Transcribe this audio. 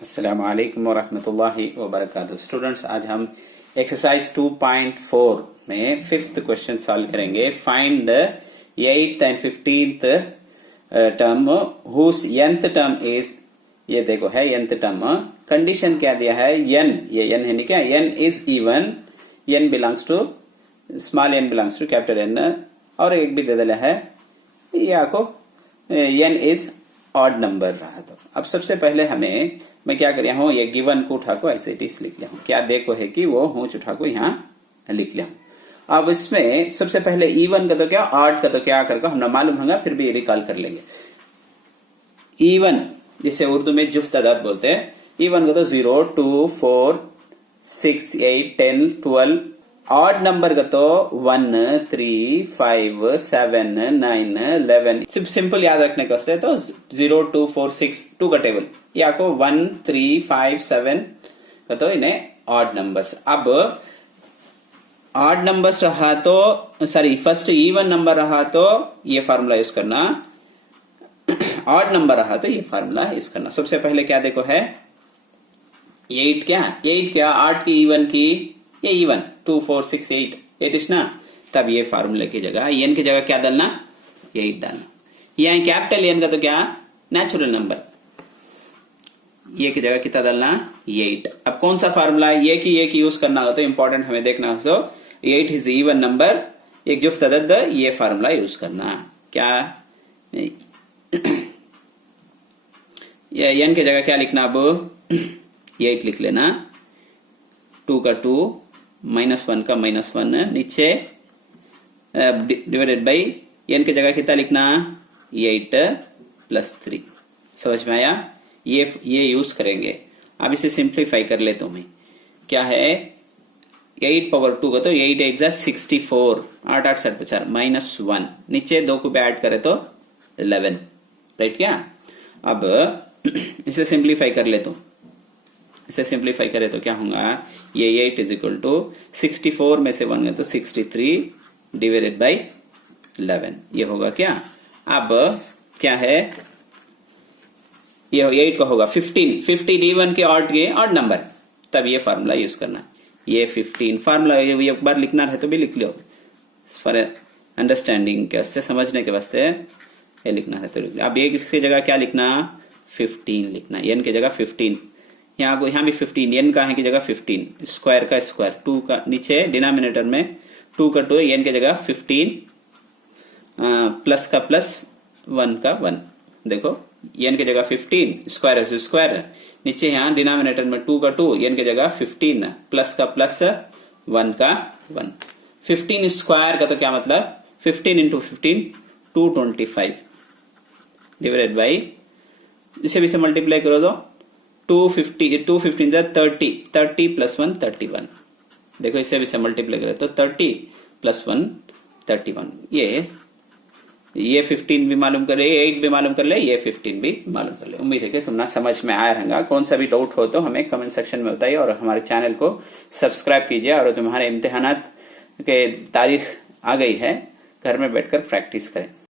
अस्सलाम वालेकुम वरहमतुल्लाहि वबरकातुहू। स्टूडेंट्स, आज हम एक्सरसाइज 2.4 में फिफ्थ क्वेश्चन सॉल्व करेंगे। Find the 8th and 15th term whose nth term is, ये देखो है nth टर्म। कंडीशन क्या दिया है, n, ये n है नहीं क्या, n is even, n belongs to small n belongs to capital n, और एक भी दे दिया है ये आपको n इज ऑड नंबर रहा। तो अब सबसे पहले मैं क्या कर रहा हूं, ये गिवन को उठा को ऐसे लिख लिया हूं। क्या देखो है कि वो हूं उठा को यहाँ लिख लिया हूं। अब इसमें सबसे पहले इवन का तो क्या, ऑड का तो क्या करके हमें मालूम होगा, फिर भी रिकॉल कर लेंगे। इवन जिसे उर्दू में जुफ्त अदाद बोलते हैं, इवन का तो 0, 2, 4, 6, 8, 10, 12। ऑड नंबर का तो 1, 3, 5, 7, 9, 11। सिंपल याद रखने का है तो 0, 2, 4, 6 2 का टेबल, ये आपको 1, 3, 5, 7 का तो इन्हें ऑड नंबर्स। अब ऑड नंबर्स रहा तो सॉरी फर्स्ट इवन नंबर रहा तो ये फार्मूला यूज करना, ऑड नंबर रहा तो ये फार्मूला यूज करना। सबसे पहले क्या देखो है 8 क्या 8 की इवन की, ये इवन 2, 4, 6, 8 इज ना, तब ये फार्मूले की जगह एन की जगह क्या डालना, 8 डालना। यहाँ कैपिटल एन का तो क्या नेचुरल नंबर, ये की जगह कितना डालना 8। अब कौन सा फार्मूला ये की यूज करना हो तो इंपॉर्टेंट हमें देखना हो, 8 इज इवन नंबर, एक जुफ्त अदद, ये फार्मूला यूज करना। क्या ये एन की जगह क्या लिखना, अब 8 लिख लेना, 2 का 2, -1 का -1, नीचे डिवाइडेड बाई एन की जगह कितना लिखना 8 + 3। समझ में आया, ये यूज करेंगे। अब इसे सिंप्लीफाई कर लेता हूं मैं। क्या है 8 पावर 2 का तो 8 8 64, 8 8 60 -1, नीचे 2 को ऐड करे तो 11, राइट क्या। अब इसे सिंप्लीफाई कर लेता हूं, इसे सिंप्लीफाई करें तो क्या होगा, ये 8 इज इक्वल टू 64 में से 1 है तो 63 डिवाइडेड बाई 11, ये होगा क्या। अब क्या है, ये 8 का होगा 15 इवन के ऑड नंबर, तब ये फार्मूला यूज करना। ये 15 फार्मूला ये एक बार लिखना है तो भी लिख लो, फॉर अंडरस्टैंडिंग के वास्ते, समझने के वास्ते ये लिखना है तो लिख लो। अब ये किसकी जगह क्या लिखना 15 लिखना, एन की जगह 15, यहाँ भी 15, एन का है की जगह 15, स्क्वायर का स्क्वायर, 2 का नीचे डिनोमिनेटर में 2 का 2, एन की जगह 15, प्लस का प्लस 1 का 1। देखो एन की जगह 15, स्क्वायर है स्क्वायर, नीचे यहाँ डिनोमिनेटर में 2 का 2, एन की जगह 15, प्लस का प्लस 1 का 1। 15 स्क्वायर का तो क्या मतलब 15 इंटू 15 225 डिवाइडेड बाई, इसे भी से मल्टीप्लाई करो तो 215 30 + 1 31। देखो इसे भी से मल्टीप्लाई करें तो 30 + 1 31। ये 15 भी मालूम कर ले, 8 भी मालूम कर ले, ये 15 भी मालूम कर ले। उम्मीद है कि तुमने समझ में आया रहेगा। कौन सा भी डाउट हो तो हमें कमेंट सेक्शन में बताइए, और हमारे चैनल को सब्सक्राइब कीजिए। और तुम्हारे इम्तिहानात के तारीख आ गई है, घर में बैठकर प्रैक्टिस करें।